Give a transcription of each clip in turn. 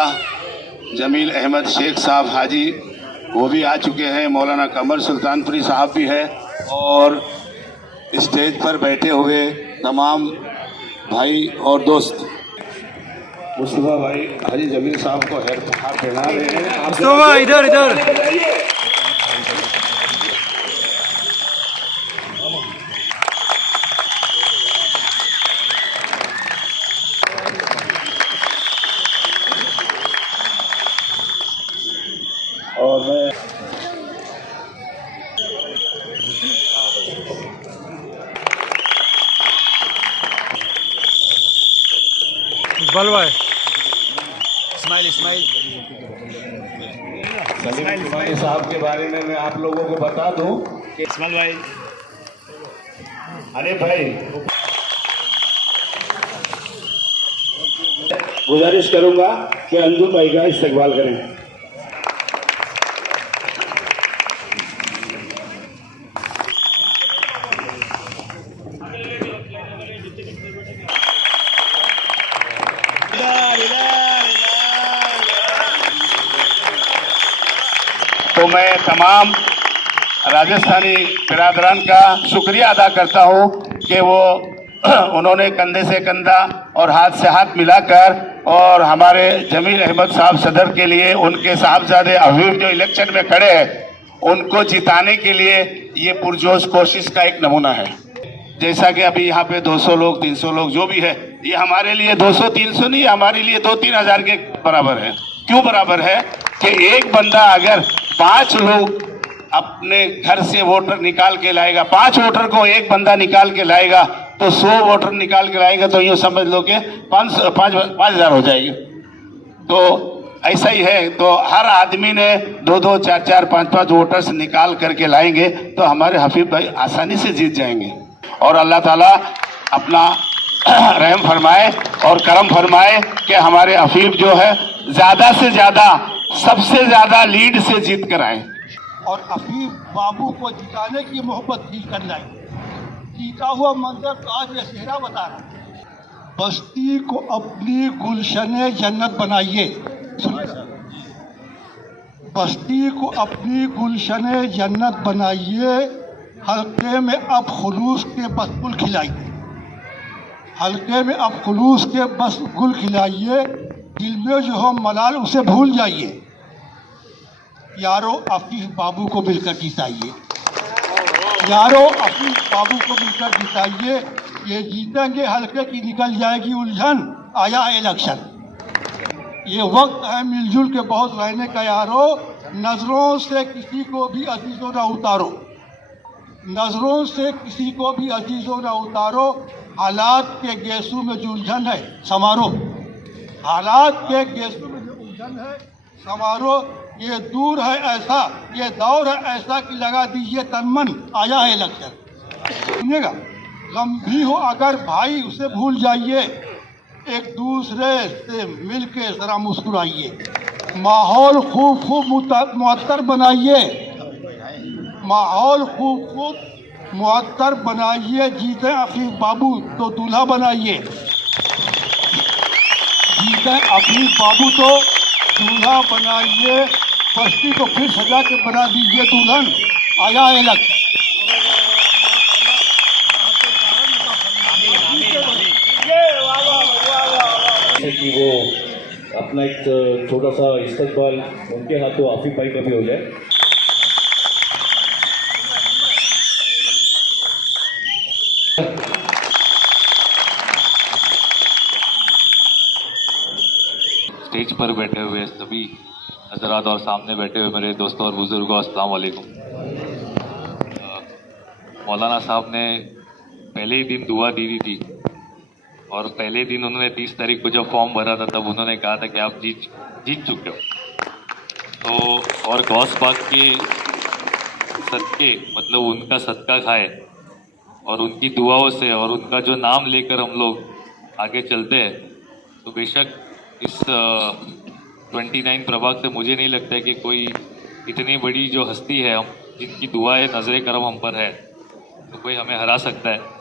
हमारा जमील अहमद शेख साहब हाजी वो भी आ चुके हैं, मौलाना कमर सुल्तानपुरी साहब भी है, और स्टेज पर बैठे हुए तमाम भाई और दोस्त मुस्तफा भाई हाजी जमील साहब को हाथ पहना रहे हैं। मुस्तफा इधर इधर। और मैं बलवा इस्माइल सलीम कुमारी साहब के बारे में मैं आप लोगों को बता दूं कि इस्माइल भाई, अरे भाई गुजारिश करूंगा कि अंजुम भाई का इस्तकबाल करें। तो मैं तमाम राजस्थानी बिरादरान का शुक्रिया अदा करता हूं कि वो उन्होंने कंधे से कंधा और हाथ से हाथ मिलाकर और हमारे जमील अहमद साहब सदर के लिए उनके साहबजादे हबीब जो इलेक्शन में खड़े हैं उनको जिताने के लिए ये पुरजोश कोशिश का एक नमूना है। जैसा कि अभी यहाँ पे 200 लोग 300 लोग जो भी है, ये हमारे लिए 200-300 नहीं, हमारे लिए 2-3 हजार के बराबर है। क्यों बराबर है कि एक बंदा अगर 5 लोग अपने घर से वोटर निकाल के लाएगा, 5 वोटर को एक बंदा निकाल के लाएगा तो 100 वोटर निकाल के लाएगा, तो यूँ समझ लो कि 5,000 हो जाएगी। तो ऐसा ही है, तो हर आदमी ने 2-2, 4-4, 5-5 वोटर्स निकाल करके लाएंगे तो हमारे हफीब भाई आसानी से जीत जाएंगे। और अल्लाह ताला अपना रहम फरमाए और करम फरमाए कि हमारे हफीब जो है ज्यादा से ज्यादा, सबसे ज्यादा लीड से जीत कर आए और हफीब बाबू को जिताने की मोहब्बत फील कर लाई। जीता हुआ मंजर तो आज ये चेहरा बता रहा। बस्ती को अपनी गुलशने जन्नत बनाइए, बस्ती को अपनी गुलशने जन्नत बनाइए। हल्के में अब खुलूस के बस गुल खिलाइए, हल्के में अब खुलूस के बस गुल खिलाइए। दिल में जो हो मलाल उसे भूल जाइए। यारो हफीज बाबू को मिलकर जिताइए, यारो हफीज बाबू को मिलकर जिताइए। ये जीतेंगे, हल्के की निकल जाएगी उलझन, आया इलेक्शन। ये वक्त है मिलजुल के बहुत रहने का यारो। नजरों से किसी को भी अजीजों ना उतारो, नजरों से किसी को भी अजीजों ना उतारो। हालात के गेसू में जो उलझन है समारो, हालात के गेसू में जो उलझन है समारो। ये दूर है ऐसा, ये दौर है ऐसा कि लगा दीजिए तन मन, आया है इलेक्शन। सुनिएगा, गम भी हो अगर भाई उसे भूल जाइए, एक दूसरे से मिलके जरा मुस्कुराइए। माहौल खूब मुअत्तर बनाइए, माहौल खूब मुअत्तर बनाइए। जीते हफीज बाबू तो दूल्हा बनाइए, जीते हफीज बाबू तो दूल्हा बनाइए। बस्ती को फिर सजा के बना दीजिए दुल्हन, आया है इलेक्शन। कि वो अपना एक छोटा सा इस्तकबाल उनके हाथों आफिफ भाई का भी हो जाए। स्टेज पर बैठे हुए सभी हजरात और सामने बैठे हुए मेरे दोस्तों और बुजुर्गों, अस्सलाम वालेकुम। मौलाना साहब ने पहले ही दिन दुआ दी थी और पहले दिन उन्होंने 30 तारीख को जब फॉर्म भरा था तब उन्होंने कहा था कि आप जीत चुके हो। तो और गौस पाक के सदके, मतलब उनका सदका खाए और उनकी दुआओं से और उनका जो नाम लेकर हम लोग आगे चलते हैं, तो बेशक इस 29 प्रभाग से मुझे नहीं लगता है कि कोई इतनी बड़ी जो हस्ती है, हम जिनकी दुआएं नजर करम हम पर है, तो कोई हमें हरा सकता है।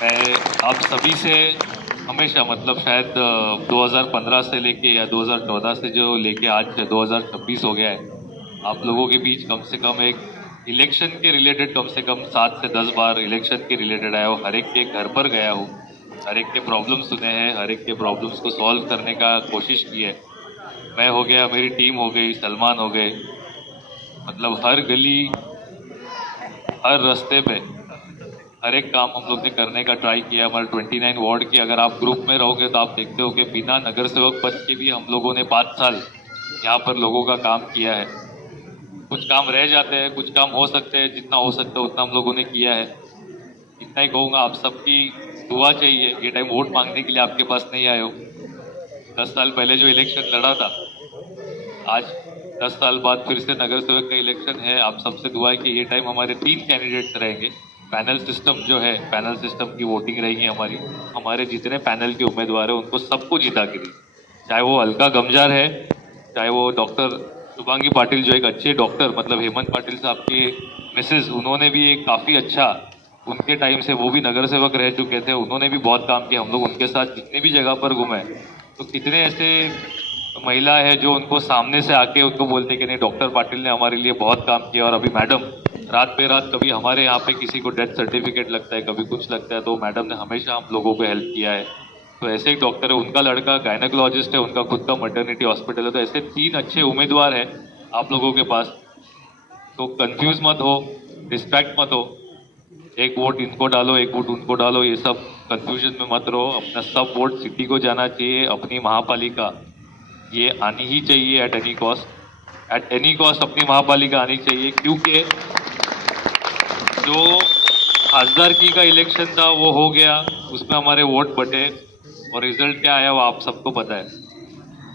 मैं आप सभी से हमेशा मतलब शायद 2015 से लेके या 2014 से जो लेके आज 2026 हो गया है, आप लोगों के बीच कम से कम एक इलेक्शन के रिलेटेड कम से कम 7 से 10 बार इलेक्शन के रिलेटेड आया हूँ। हर एक के घर पर गया हूँ, हर एक के प्रॉब्लम सुने हैं, हर एक के प्रॉब्लम्स को सॉल्व करने का कोशिश की है। मैं हो गया, मेरी टीम हो गई, सलमान हो गए, मतलब हर गली हर रास्ते पे हर एक काम हम लोग ने करने का ट्राई किया। हमारे 29 वार्ड की अगर आप ग्रुप में रहोगे तो आप देखते हो कि बिना नगर सेवक पद के भी हम लोगों ने 5 साल यहाँ पर लोगों का काम किया है। कुछ काम रह जाते हैं, कुछ काम हो सकते हैं, जितना हो सकता है उतना हम लोगों ने किया है। इतना ही कहूँगा, आप सबकी दुआ चाहिए। ये टाइम वोट मांगने के लिए आपके पास नहीं आए हो। 10 साल पहले जो इलेक्शन लड़ा था, आज 10 साल बाद फिर से नगर सेवक का इलेक्शन है। आप सबसे दुआ है कि ये टाइम हमारे 3 कैंडिडेट्स रहेंगे। पैनल सिस्टम जो है, पैनल सिस्टम की वोटिंग रहेगी हमारी। हमारे जितने पैनल के उम्मीदवार हैं उनको सबको जिता के दी, चाहे वो अलका गमजार है, चाहे वो डॉक्टर शुभांगी पाटिल जो एक अच्छे डॉक्टर, मतलब हेमंत पाटिल साहब के मिसेज, उन्होंने भी एक काफ़ी अच्छा, उनके टाइम से वो भी नगर सेवक रह चुके थे, उन्होंने भी बहुत काम किया। हम लोग उनके साथ जितनी भी जगह पर घूमे तो कितने ऐसे महिला है जो उनको सामने से आके उनको बोलते कि नहीं, डॉक्टर पाटिल ने हमारे लिए बहुत काम किया। और अभी मैडम रात पे रात कभी हमारे यहाँ पे किसी को डेथ सर्टिफिकेट लगता है, कभी कुछ लगता है, तो मैडम ने हमेशा हम लोगों को हेल्प किया है। तो ऐसे एक डॉक्टर है, उनका लड़का गायनेकोलॉजिस्ट है, उनका खुद का मैटरनिटी हॉस्पिटल है। तो ऐसे 3 अच्छे उम्मीदवार हैं आप लोगों के पास। तो कंफ्यूज मत हो, डिस्ट्रैक्ट मत हो, एक वोट इनको डालो, एक वोट उनको डालो, ये सब कंफ्यूजन में मत रहो। अपना सब वोट सिटी को जाना चाहिए। अपनी महापालिका ये आनी ही चाहिए at any cost. At any cost अपनी महापालिका आनी चाहिए, क्योंकि जो खासदारकी का इलेक्शन था वो हो गया, उसमें हमारे वोट बटे और रिजल्ट क्या आया वो आप सबको पता है।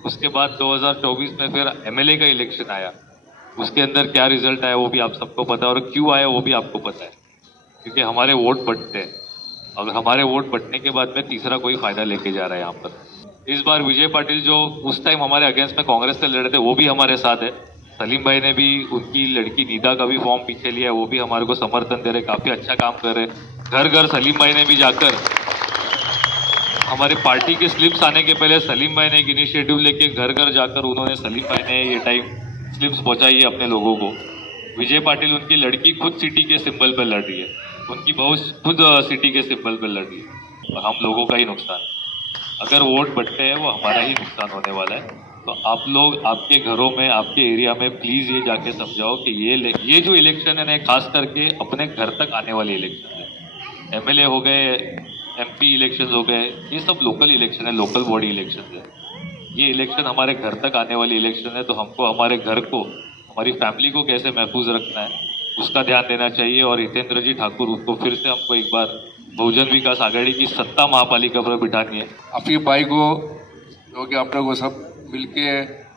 उसके बाद 2024 में फिर एमएलए का इलेक्शन आया, उसके अंदर क्या रिजल्ट आया वो भी आप सबको पता है, और क्यों आया वो भी आपको पता है, क्योंकि हमारे वोट बटते हैं। अगर हमारे वोट बटने के बाद में तीसरा कोई फायदा लेके जा रहा है यहाँ पर। इस बार विजय पाटिल जो उस टाइम हमारे अगेंस्ट में कांग्रेस से लड़े थे वो भी हमारे साथ है। सलीम भाई ने भी उनकी लड़की नीदा का भी फॉर्म पीछे लिया है, वो भी हमारे को समर्थन दे रहे, काफी अच्छा काम कर रहे। घर घर सलीम भाई ने भी जाकर, हमारी पार्टी की स्लिप्स आने के पहले सलीम भाई ने एक इनिशिएटिव लेके घर घर जाकर उन्होंने, सलीम भाई ने ये टाइम स्लिप्स पहुंचाई है अपने लोगों को। विजय पाटिल उनकी लड़की खुद सिटी के सिंबल पर लड़ रही है, उनकी बहू खुद सिटी के सिंबल पर लड़ रही है, और हम लोगों का ही नुकसान। अगर वोट बटते हैं वो हमारा ही नुकसान होने वाला है। तो आप लोग आपके घरों में, आपके एरिया में प्लीज ये जाके समझाओ कि ये जो इलेक्शन है ना, खास करके अपने घर तक आने वाले इलेक्शन है। एमएलए हो गए, एमपी इलेक्शन हो गए, ये सब लोकल इलेक्शन है, लोकल बॉडी इलेक्शन है। ये इलेक्शन हमारे घर तक आने वाली इलेक्शन है, तो हमको हमारे घर को, हमारी फैमिली को कैसे महफूज रखना है उसका ध्यान देना चाहिए। और हितेंद्र जी ठाकुर, उसको फिर से हमको एक बार बहुजन विकास आघाड़ी की सत्ता महापालिका पर बिठानी है। आफिफ भाई को, जो कि अपने को सब मिलके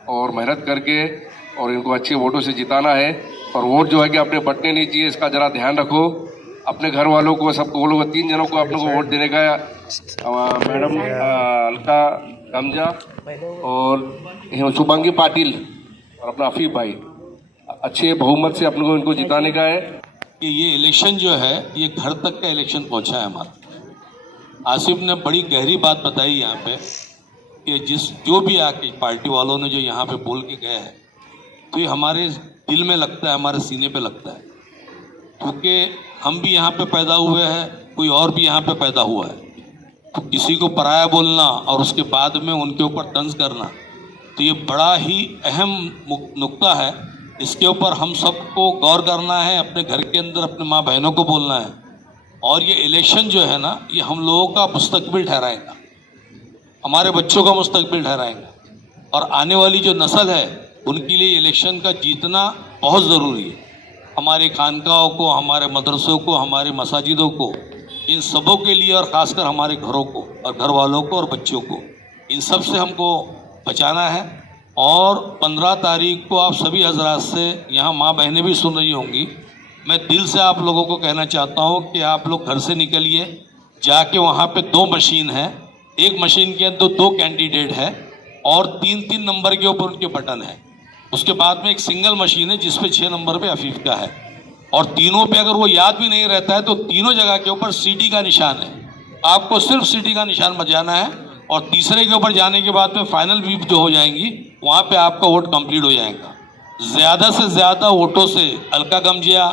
और मेहनत करके और इनको अच्छे वोटों से जिताना है। और वोट जो है कि अपने बटने नहीं चाहिए, इसका जरा ध्यान रखो। अपने घर वालों को, सबको बोलो, 3 जनों को आप लोगों को वोट देने का। मैडम अलका गमजा और शुभांगी पाटिल और अपना आफिफ भाई, अच्छे बहुमत से अपने को इनको जिताने का है। कि ये इलेक्शन जो है ये घर तक का इलेक्शन पहुंचा है हमारा। आसिफ ने बड़ी गहरी बात बताई यहाँ पे कि जो भी आके पार्टी वालों ने जो यहाँ पे बोल के गए हैं, तो ये हमारे दिल में लगता है, हमारे सीने पे लगता है, क्योंकि हम भी यहाँ पे पैदा हुए हैं, कोई और भी यहाँ पे पैदा हुआ है। तो किसी को पराया बोलना और उसके बाद में उनके ऊपर तंज करना, तो ये बड़ा ही अहम नुक्ता है। इसके ऊपर हम सबको गौर करना है, अपने घर के अंदर अपने माँ बहनों को बोलना है। और ये इलेक्शन जो है ना, ये हम लोगों का मुस्तकबिल ठहराएगा, हमारे बच्चों का मुस्तकबिल ठहराएगा। और आने वाली जो नस्ल है उनके लिए इलेक्शन का जीतना बहुत ज़रूरी है। हमारे खानकाहों को, हमारे मदरसों को, हमारे मसाजिदों को, इन सबों के लिए, और ख़ासकर हमारे घरों को और घर वालों को और बच्चों को, इन सब से हमको बचाना है। और 15 तारीख को आप सभी हजरात से, यहाँ माँ बहनें भी सुन रही होंगी, मैं दिल से आप लोगों को कहना चाहता हूँ कि आप लोग घर से निकलिए, जाके वहाँ पे 2 मशीन है, एक मशीन के अंदर 2 कैंडिडेट है और 3-3 नंबर के ऊपर उनके बटन है। उसके बाद में एक सिंगल मशीन है जिसपे 6 नंबर पे आफिफ का है, और तीनों पे अगर वो याद भी नहीं रहता है तो तीनों जगह के ऊपर सीटी का निशान है। आपको सिर्फ सिटी का निशान बजाना है और तीसरे के ऊपर जाने के बाद में फाइनल व्हीप जो हो जाएंगी वहाँ पे आपका वोट कंप्लीट हो जाएगा। ज़्यादा से ज़्यादा वोटों से अलका गमजिया,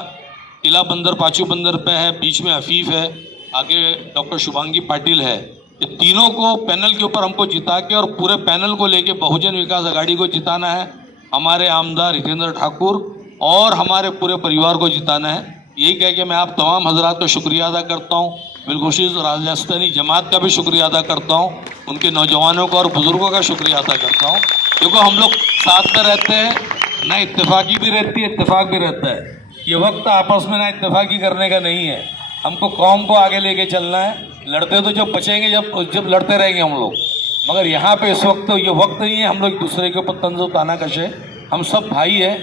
किला बंदर पाचू बंदर पे है, बीच में हफीफ है, आगे डॉक्टर शुभांगी पाटिल है। ये तीनों को पैनल के ऊपर हमको जिता के और पूरे पैनल को लेके बहुजन विकास आघाड़ी को जिताना है, हमारे आमदार हितेंद्र ठाकुर और हमारे पूरे परिवार को जिताना है। यही कह के मैं आप तमाम हजरात का शुक्रिया अदा करता हूँ, बिलखुसूस राजस्थानी जमात का भी शुक्रिया अदा करता हूँ, उनके नौजवानों का और बुजुर्गों का शुक्रिया अदा करता हूँ। क्योंकि हम लोग साथ में रहते हैं, ना इत्तेफाकी भी रहती है, इत्तेफाक भी रहता है। ये वक्त आपस में ना इत्तेफाकी करने का नहीं है, हमको कौम को आगे लेके चलना है। लड़ते तो जब बचेंगे जब लड़ते रहेंगे हम लोग, मगर यहाँ पे इस वक्त ये वक्त नहीं है हम लोग एक दूसरे के ऊपर तंज ताना कशे। हम सब भाई है,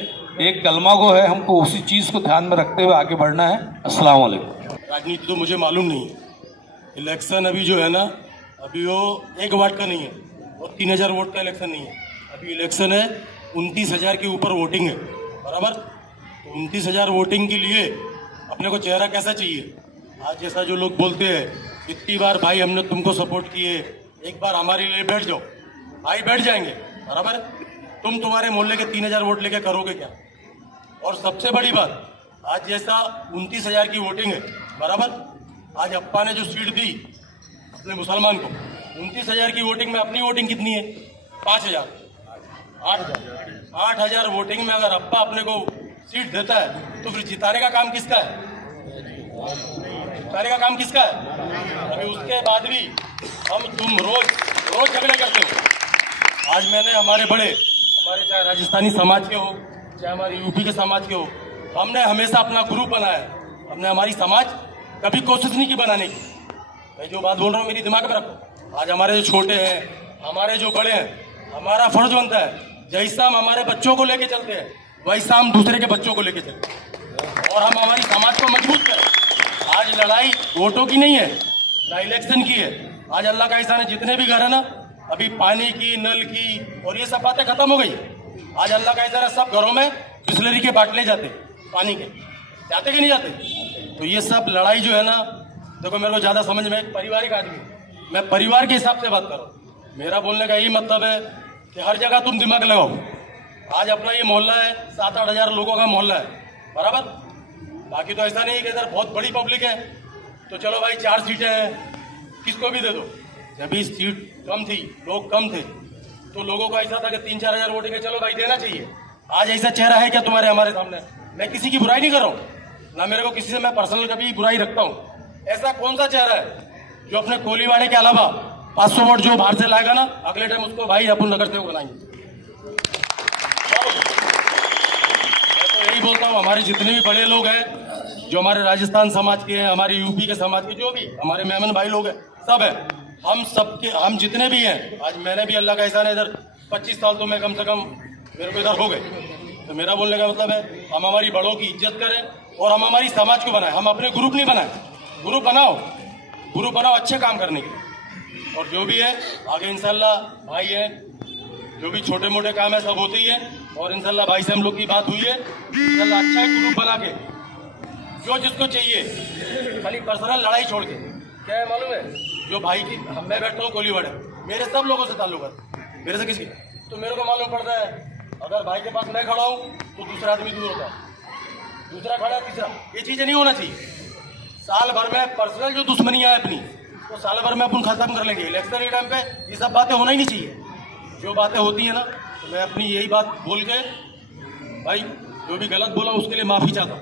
एक कलमा को है, हमको उसी चीज़ को ध्यान में रखते हुए आगे बढ़ना है। अस्सलाम वालेकुम। राजनीति तो मुझे मालूम नहीं है, इलेक्शन अभी जो है ना, अभी वो 1 वार्ड का नहीं है और 3000 वोट का इलेक्शन नहीं है। अभी इलेक्शन है 29,000 के ऊपर वोटिंग है, बराबर। तो 29,000 वोटिंग के लिए अपने को चेहरा कैसा चाहिए? आज जैसा जो लोग बोलते हैं इतनी बार भाई हमने तुमको सपोर्ट किए, एक बार हमारे लिए बैठ जाओ, भाई बैठ जाएंगे, बराबर। तुम तुम्हारे मोहल्ले के 3000 वोट लेके करोगे क्या? और सबसे बड़ी बात, आज जैसा 29,000 की वोटिंग है, बराबर। आज अप्पा ने जो सीट दी अपने मुसलमान को, 29,000 की वोटिंग में अपनी वोटिंग कितनी है? 5,000, 8,000 वोटिंग में अगर अप्पा अपने को सीट देता है तो फिर जिताने का काम किसका है? जिताने का काम किसका है? अभी उसके बाद भी हम तुम रोज झगड़े करते हो। आज मैंने हमारे हमारे चाहे राजस्थानी समाज के हो, चाहे हमारे यूपी के समाज के हो, हमने हमेशा अपना ग्रुप बनाया। हमने हमारी समाज कभी कोशिश नहीं की बनाने की। मैं जो बात बोल रहा हूँ मेरी दिमाग में रखो। आज हमारे जो छोटे हैं, हमारे जो बड़े हैं, हमारा फर्ज बनता है जैसा हम हमारे बच्चों को लेके चलते हैं वैसा हम दूसरे के बच्चों को लेके चलते और हम हमारी समाज को मजबूत करें। आज लड़ाई वोटों की नहीं है, ना इलेक्शन की है। आज अल्लाह का एहसान है, जितने भी घर है ना, अभी पानी की, नल की और ये सब बातें खत्म हो गई। आज अल्लाह का एहसान है, सब घरों में बिस्लरी के बाटले जाते, पानी के जाते कि नहीं जाते। तो ये सब लड़ाई जो है ना, देखो मेरे को ज़्यादा समझ में, एक पारिवारिक आदमी, मैं परिवार के हिसाब से बात कर रहा हूँ। मेरा बोलने का यही मतलब है कि हर जगह तुम दिमाग लगाओ। आज अपना ये मोहल्ला है, 7-8 हज़ार लोगों का मोहल्ला है, बराबर। बाकी तो ऐसा नहीं कि इधर बहुत बड़ी पब्लिक है तो चलो भाई 4 सीटें हैं किसको भी दे दो। जब भी सीट कम थी, लोग कम थे, तो लोगों को ऐसा था कि 3-4 हज़ार वोटिंग है, चलो भाई देना चाहिए। आज ऐसा चेहरा है क्या तुम्हारे हमारे सामने? मैं किसी की बुराई नहीं कर रहा हूँ, ना मेरे को किसी से मैं पर्सनल कभी बुराई रखता हूँ। ऐसा कौन सा चेहरा है जो अपने कोलीवाड़े के अलावा 500 वोट जो बाहर से लाएगा ना, अगले टाइम उसको भाई अपन नगर सेवक बनाएंगे। मैं तो यही बोलता हूँ, हमारे जितने भी बड़े लोग हैं, जो हमारे राजस्थान समाज के हैं, हमारे यूपी के समाज के, जो भी हमारे मेमन भाई लोग हैं, सब है, हम सबके, हम जितने भी हैं, आज मैंने भी अल्लाह का एहसान है, इधर 25 साल तो मैं कम से कम मेरे को इधर हो गए। तो मेरा बोलने का मतलब है हम हमारी बड़ों की इज्जत करें और हम हमारी समाज को बनाएं। हम अपने ग्रुप नहीं बनाएं, ग्रुप बनाओ अच्छे काम करने के। और जो भी है आगे इंशाल्लाह भाई है, जो भी छोटे मोटे काम है सब होते ही है। और इंशाल्लाह भाई से हम लोग की बात हुई है, इंशाल्लाह अच्छा ग्रुप बना के जो जिसको चाहिए, खाली पर्सनल लड़ाई छोड़ के, क्या है मालूम है, जो भाई की, मैं बैठता हूँ कोलीवाड़े, मेरे सब लोगों से ताल्लुक है, मेरे से किसकी, तो मेरे को मालूम पड़ता है अगर भाई के पास मैं खड़ा हूँ तो दूसरा आदमी दूर होता है, दूसरा खड़ा, तीसरा। ये चीज़ें नहीं होना चाहिए। साल भर में पर्सनल जो दुश्मनियाँ है अपनी, तो साल भर में अपन खत्म कर लेंगे। इलेक्शन के टाइम पे ये सब बातें होना ही नहीं चाहिए। जो बातें होती हैं ना, तो मैं अपनी यही बात बोल के भाई जो भी गलत बोला उसके लिए माफ़ी चाहता हूँ।